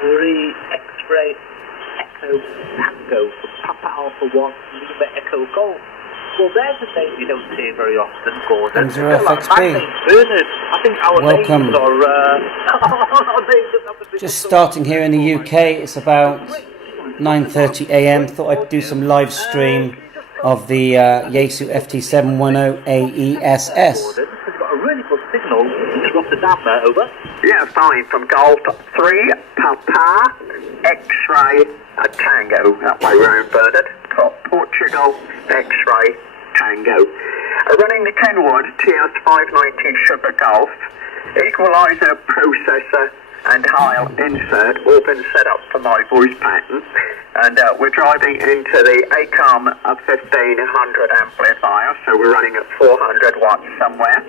3 X-ray Echo Tango from Papa Alpha 1 Lima Echo Golf. Well, there's a name you don't see very often, Gordon. M0FXB. I think our Welcome. names are... Just starting here in the UK. It's about 9:30 AM. Thought I'd do some live stream of the Yaesu FT-710 Aess. We've got a really good signal in Rotterdam there, over. Yeah, fine. From Golf 3, Papa, X-ray, Tango. That way round, Bernard. Portugal, X-ray, Tango. Running the Kenwood TS590 Sugar Golf. Equalizer, processor, and dial insert all been set up for my voice pattern. And we're driving into the ACOM 1500 amplifier, so we're running at 400 watts somewhere.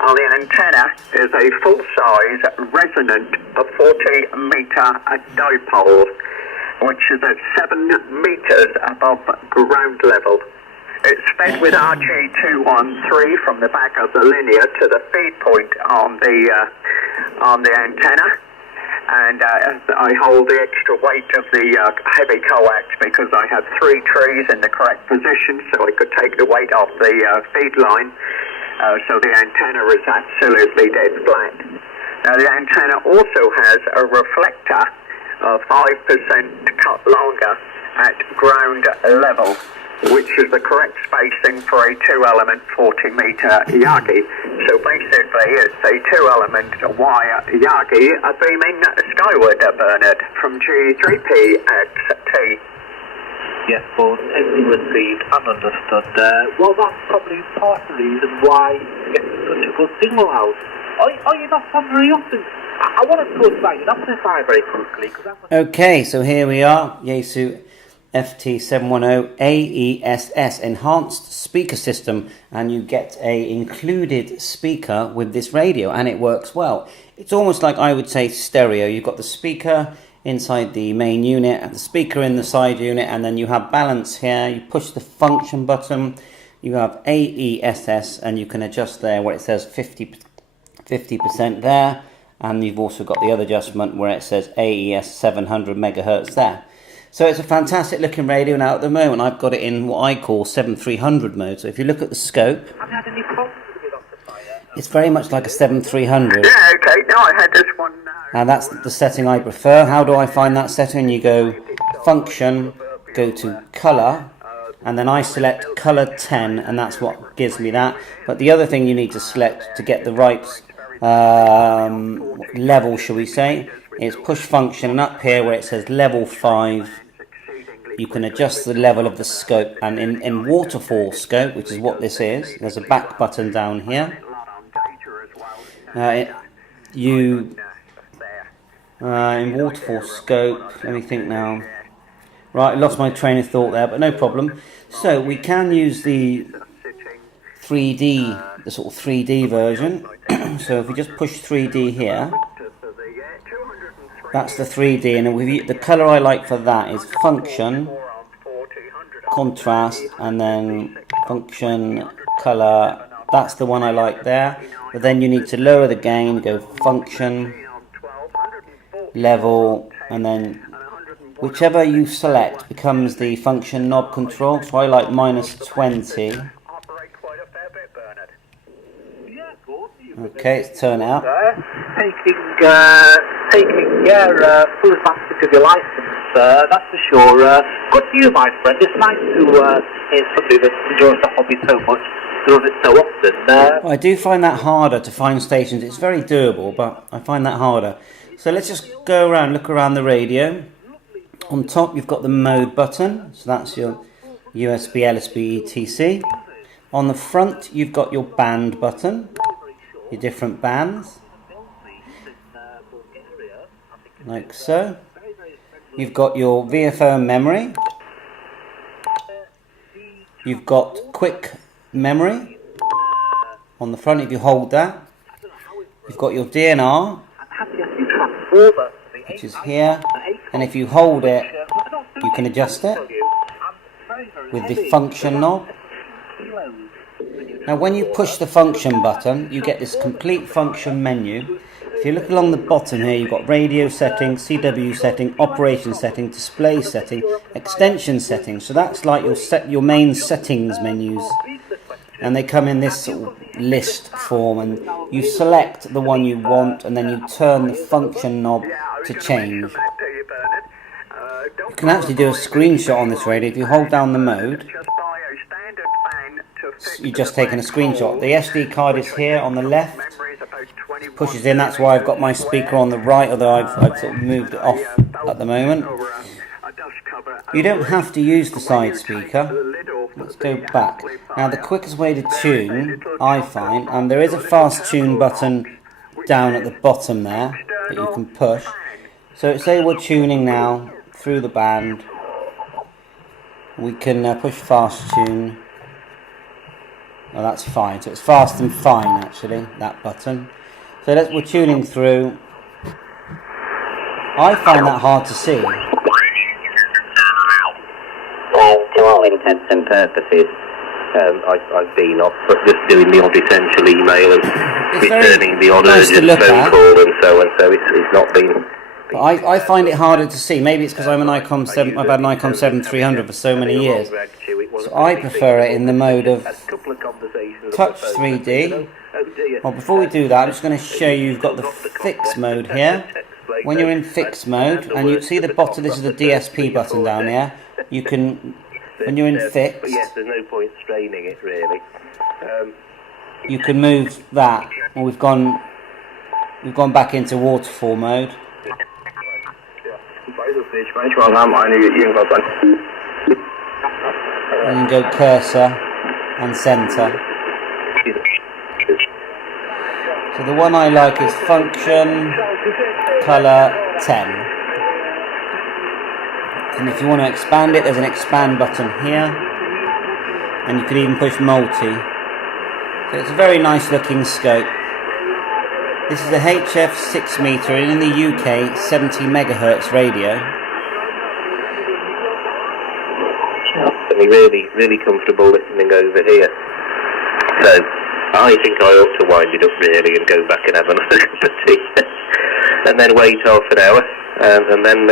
The antenna is a full-size resonant 40-meter dipole, which is at 7 meters above ground level. It's fed with RG213 from the back of the linear to the feed point on the antenna. And I hold the extra weight of the heavy coax because I have 3 trees in the correct position, so I could take the weight off the feed line. So the antenna is absolutely dead flat. Now the antenna also has a reflector of 5% cut longer at ground level, which is the correct spacing for a 2-element 40-meter Yagi. So basically it's a 2-element wire Yagi beaming skyward, Bernard, from G3PXT. Yes, well, everything received and understood. Well, that's probably part of the reason why you get such a good signal out. Are you not on very often? I want to talk about your amplifier very quickly. Okay, so here we are, Yaesu FT-710 Aess enhanced speaker system, and you get a included speaker with this radio, and it works well. It's almost like, I would say, stereo. You've got the speaker inside the main unit and the speaker in the side unit, and then you have balance here. You push the function button, you have Aess, and you can adjust there where it says 50% there, and you've also got the other adjustment where it says Aess 700 megahertz there. So it's a fantastic looking radio. Now at the moment I've got it in what I call 7300 mode. So if you look at the scope, Have you had any problems with it off the fire? it's very much like a 7300. Yeah, okay. No, I had this one. And that's the setting I prefer. How do I find that setting? You go function, go to color, and then I select color 10, and that's what gives me that. But the other thing you need to select to get the right level, shall we say, is push function, and up here where it says level 5, you can adjust the level of the scope. And in waterfall scope, which is what this is, there's a back button down here. In waterfall scope, let me think now. Right, I lost my train of thought there, but no problem. So we can use the 3D, the sort of 3D version. So if we just push 3D here, that's the 3D, and the colour I like for that is function, contrast, and then function, colour. That's the one I like there. But then you need to lower the gain, go function, level, and then whichever you select becomes the function knob control. So I like -20. Okay, it's turn out. Taking full advantage of your license, that's for sure. Good for you, my friend. It's nice to hear somebody that enjoys the hobby so much, does it so often. I do find that harder to find stations. It's very doable, but I find that harder. So let's just go around, look around the radio. On top you've got the mode button, so that's your USB, LSB, etc. On the front you've got your band button, your different bands, like so. You've got your VFO memory, you've got quick memory on the front. If you hold that, you've got your DNR, which is here, and if you hold it you can adjust it with the function knob. Now when you push the function button you get this complete function menu. If you look along the bottom here, you've got radio setting, CW setting, operation setting, display setting, extension setting. So that's like your main settings menus. And they come in this sort of list form, and you select the one you want, and then you turn the function knob to change. You can actually do a screenshot on this radio. If you hold down the mode, you're just taking a screenshot. The SD card is here on the left. It pushes in. That's why I've got my speaker on the right, although I've sort of moved it off at the moment. You don't have to use the side speaker. Let's go back. Now the quickest way to tune, I find, and there is a fast tune button down at the bottom there that you can push. So say we're tuning now through the band. We can push fast tune. Oh, that's fine. So it's fast and fine actually, that button. So we're tuning through. I find that hard to see. To all intents and purposes, I've been off, but just doing the odd essential email and returning the odd urgent phone call and so on. So it's not been. But I find it harder to see. Maybe it's because I'm an Icom 7. I've had an Icom 7300 for so many years. So I prefer it in the mode of Touch 3D. Well, before we do that, I'm just going to show you. You've got the fix mode here. When you're in fix mode, and you see the bottom. This is the DSP button down here. You can, when you're in fixed, yes, there's no point straining it really. You can move that. Well, we've gone back into waterfall mode. And you can go cursor and center. So the one I like is function color 10. And if you want to expand it, there's an expand button here, and you can even push multi. So it's a very nice looking scope. This is a HF 6 meter, and in the UK 70 megahertz radio. Really comfortable listening over here. So I think I ought to wind it up really and go back and have another cup of tea, and then wait half an hour, and then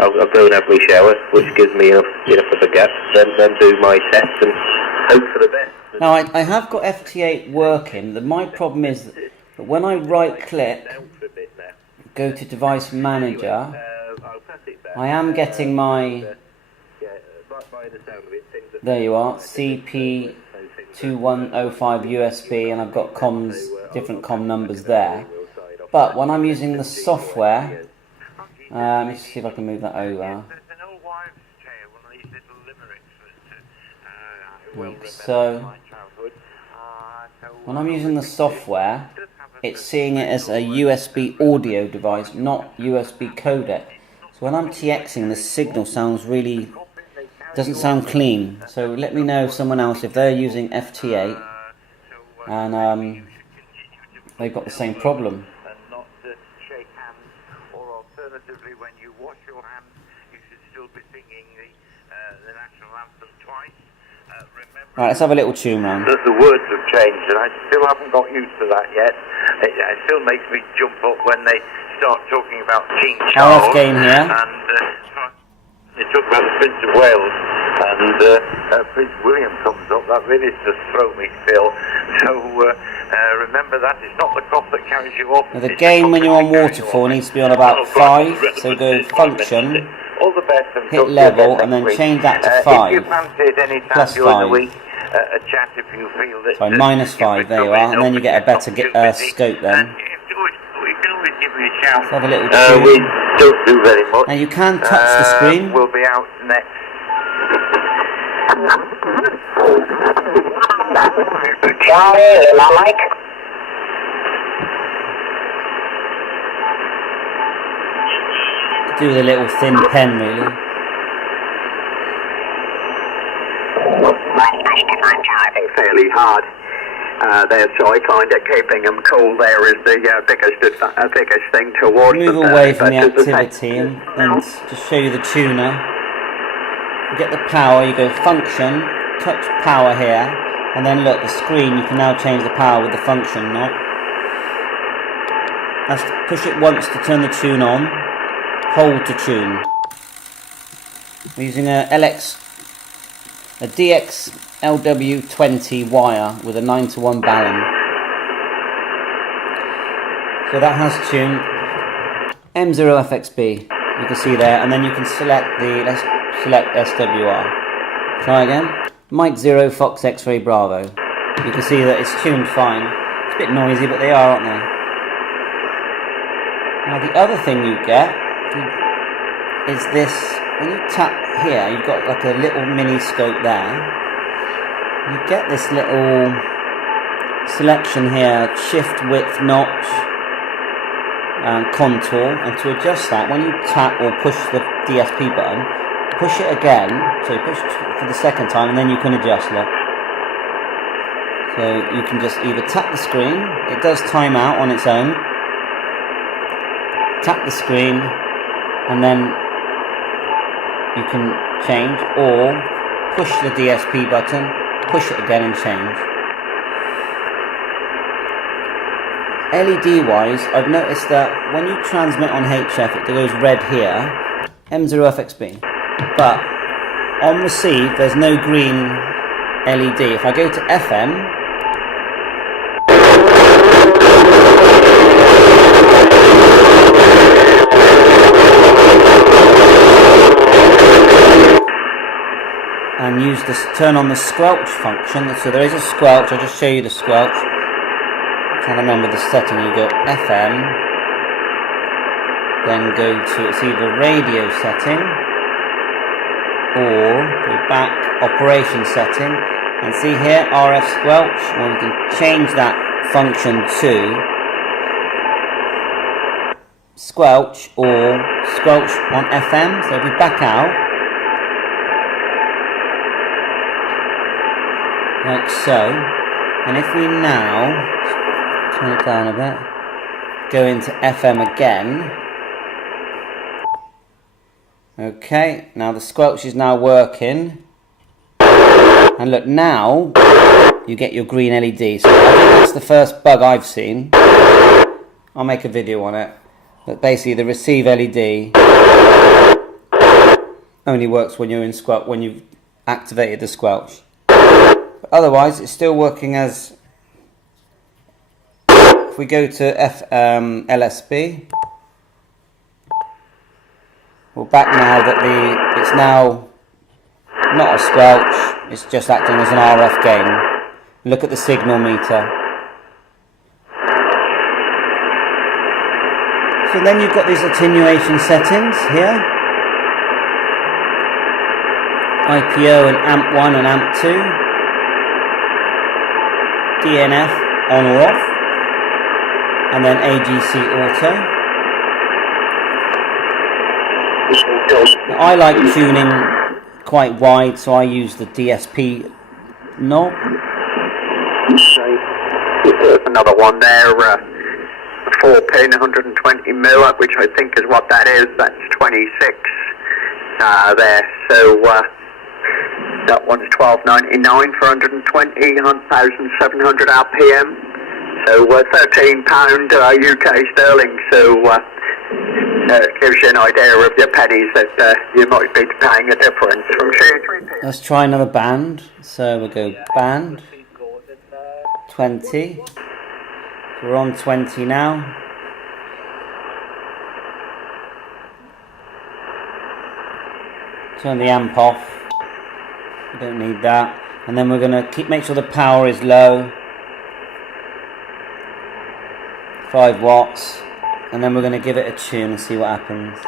I'll go and have my shower, which gives me enough of a gap. Then do my test and hope for the best. Now I have got FT8 working. My problem is that when I right click, go to device manager, I am getting my. There you are, CP2105 USB, and I've got different COM numbers there. But when I'm using the software, let me see if I can move that over. So, when I'm using the software, it's seeing it as a USB audio device, not USB codec. So when I'm TXing, the signal doesn't sound clean. So let me know if someone else, if they're using FT8 and they've got the same problem. Alternatively, when you wash your hands, you should still be singing the national anthem twice. Right, let's have a little tune round. The words have changed, and I still haven't got used to that yet. It still makes me jump up when they start talking about King Charles. RF gain here. And they talk about the Prince of Wales, and Prince William comes up. That really does throw me still. So remember that it's not the cough that carries you off. Now the gain when you're on waterfall needs to be on about 5. So go function, all the best, and hit level, and then change that to 5. If you fancy it any time plus during 5. the week, a chat if you feel that. Sorry, minus 5. There you are, and then you get a better scope then. You can always give me a shout. Let's have a little We tune. don't do very much. Now you can touch the screen. We'll be out next. Charlie, my mic. Do with a little thin pen, really. I think fairly hard there, so I find that keeping them cool there is the biggest thing towards Move them. away from the activity and then just show you the tuner. You get the power, you go function, touch power here, and then look, the screen, you can now change the power with the function knob. That's to push it once to turn the tune on, hold to tune. We're using a DX-LW20 wire with a 9-to-1 balun. So that has tuned M0FXB, you can see there, and then you can select let's select SWR. Try again. Mike 0 Fox X-Ray Bravo. You can see that it's tuned fine. It's a bit noisy, but they are, aren't they? Now the other thing you get is this, when you tap here, you've got like a little mini scope there. You get this little selection here, shift width notch and contour, and to adjust that, when you tap or push the DSP button, push it again, so you push for the second time, and then you can adjust it. So you can just either tap the screen, it does time out on its own, tap the screen, and then you can change, or push the DSP button, push it again and change. LED wise, I've noticed that when you transmit on HF it goes red here, M0FXB, but on receive there's no green LED. If I go to FM, and use this, turn on the squelch function, so there is a squelch, I'll just show you the squelch. I'm trying to remember the setting. You go FM, then go to, it's either radio setting or go back operation setting, and see here RF squelch, or we can change that function to squelch or squelch on FM. So if we back out like so, and if we now turn it down a bit, go into FM again. Okay, now the squelch is now working, and look, now you get your green LED. So I think that's the first bug I've seen. I'll make a video on it, but basically the receive LED only works when you're in squelch, when you've activated the squelch. But otherwise it's still working as, if we go to LSB, we're back now that it's now not a squelch, it's just acting as an RF gain. Look at the signal meter. So then you've got these attenuation settings here. IPO and AMP1 and AMP2. DNF on or off. And then AGC auto. Now, I like tuning quite wide, so I use the DSP knob. Another one there, 4-pin 120mm, which I think is what that is. That's 26 there. So that one's $12.99 for 120, 1,700 RPM. So £13 UK sterling. So it gives you an idea of your pennies that you might be paying a difference from 2-3p. Let's try another band. So we'll go band 20. We're on 20 now. Turn the amp off. We don't need that. And then we're going to make sure the power is low. 5 watts. And then we're going to give it a tune and see what happens.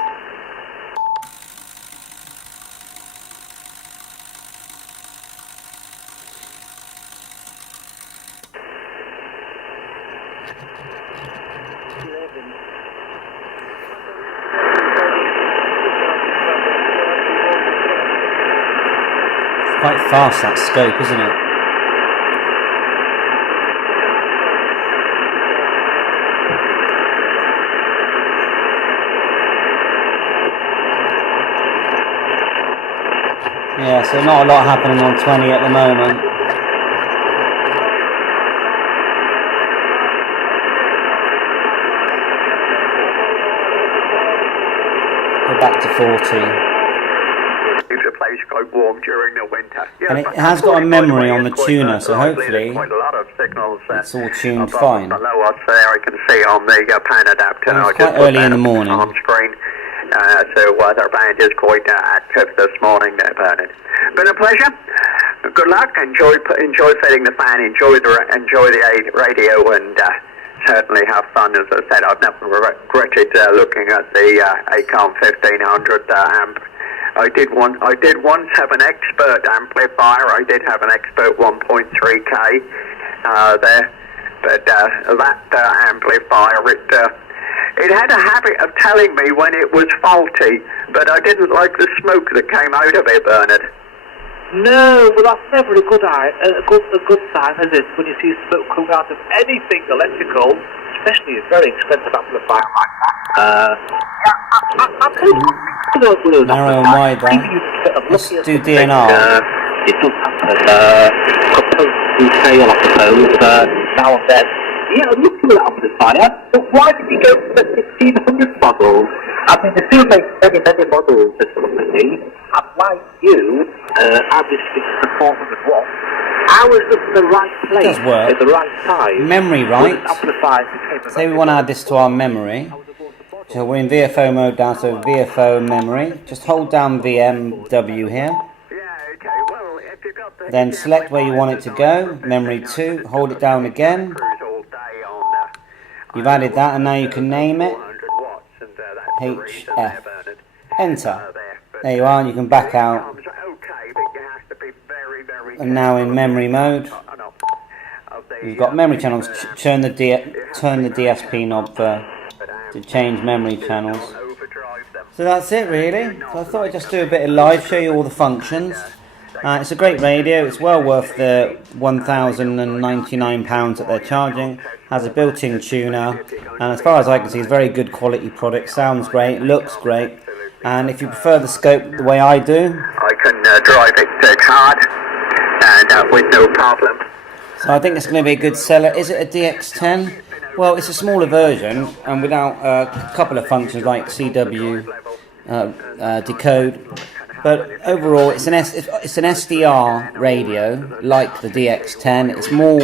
It's quite fast, that scope, isn't it? Yeah, so not a lot happening on 20 at the moment. Go back to 40. Keeps the place quite warm during the winter. Yeah, And it has got a memory on the tuner, so lively. hopefully There's quite a lot of signals. it's all tuned above fine. and below us there, I can see on the pan adapter. And it's I just quite put early in that the morning. on screen. So their band is quite active this morning there, Bernard. Been a pleasure. Good luck. Enjoy fitting the fan. Enjoy the radio, and certainly have fun. As I said, I've never regretted looking at the ACOM 1500 amp. I did once have an expert amplifier. I did have an expert 1.3K there, but that amplifier, it had a habit of telling me when it was faulty, but I didn't like the smoke that came out of it, Bernard. No, but that's never a good sign, is it? When you see smoke coming out of anything electrical, especially a very expensive amplifier like that. Narrow and wide there. Let's do DNR. It does happen. Components do fail, I suppose, now and then. Yeah, I'm looking at that amplifier, but why did you go for the 1500 model? I mean, they do make many models, this company, and like you, obviously the 400 watts, ours was in the right place, It does work. at the right time. Memory right. Amplifiers Say we want to add this to our memory. So we're in VFO mode down, so VFO memory. Just hold down VMW here. Yeah, okay. Well, if you got the Then select where you want it to go. Memory 2. Hold it down again. You've added that, and now you can name it. HF. Enter. There you are, and you can back out. And now in memory mode, you've got memory channels. Turn the DSP knob to change memory channels. So that's it really. So I thought I'd just do a bit of live, show you all the functions. It's a great radio. It's well worth the £1,099 that they're charging. Has a built-in tuner, and as far as I can see, it's a very good quality product. Sounds great, looks great, and if you prefer the scope the way I do, I can drive it hard and with no problem. so I think it's going to be a good seller. Is it a DX10? Well, it's a smaller version, and without a couple of functions like CW decode. But overall, it's an SDR radio like the DX10. It's more,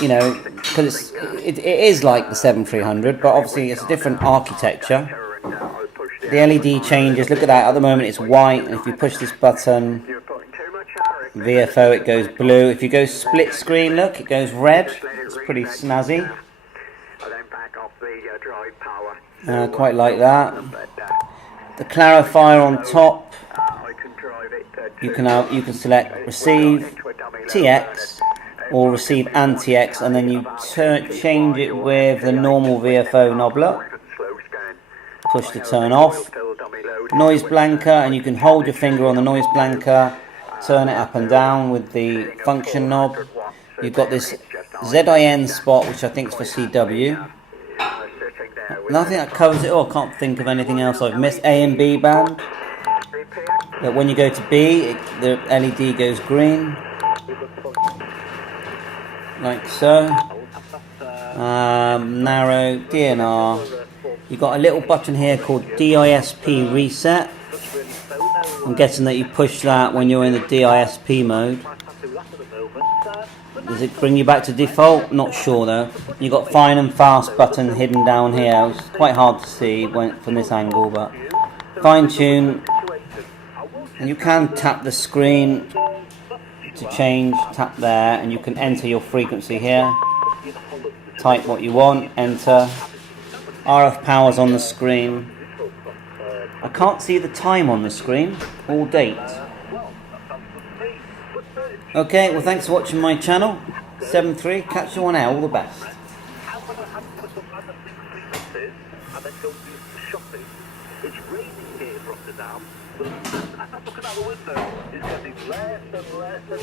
you know, because it is like the 7300, but obviously it's a different architecture. The LED changes. Look at that. At the moment, it's white, and if you push this button, VFO, it goes blue. If you go split screen, look, it goes red. It's pretty snazzy. Quite like that. The clarifier on top. You can select receive TX or receive anti-X, and then you change it with the normal VFO knob. Look. Push to turn off. Noise blanker, and you can hold your finger on the noise blanker, turn it up and down with the function knob. You've got this ZIN spot, which I think is for CW. And I think that covers it all. I can't think of anything else I've missed. A and B band. But when you go to B, the LED goes green, like so. Narrow, DNR. You've got a little button here called Disp Reset. I'm guessing that you push that when you're in the DISP mode. Does it bring you back to default? Not sure though. You've got fine and fast button hidden down here. It's quite hard to see from this angle, but fine tune. And you can tap the screen to change, tap there, and you can enter your frequency here. Type what you want, enter. RF power's on the screen. I can't see the time on the screen, or date. Okay, well thanks for watching my channel. 7.3, catch you on air, all the best. It's raining here in Rotterdam, but looking out the window, it's getting less and less and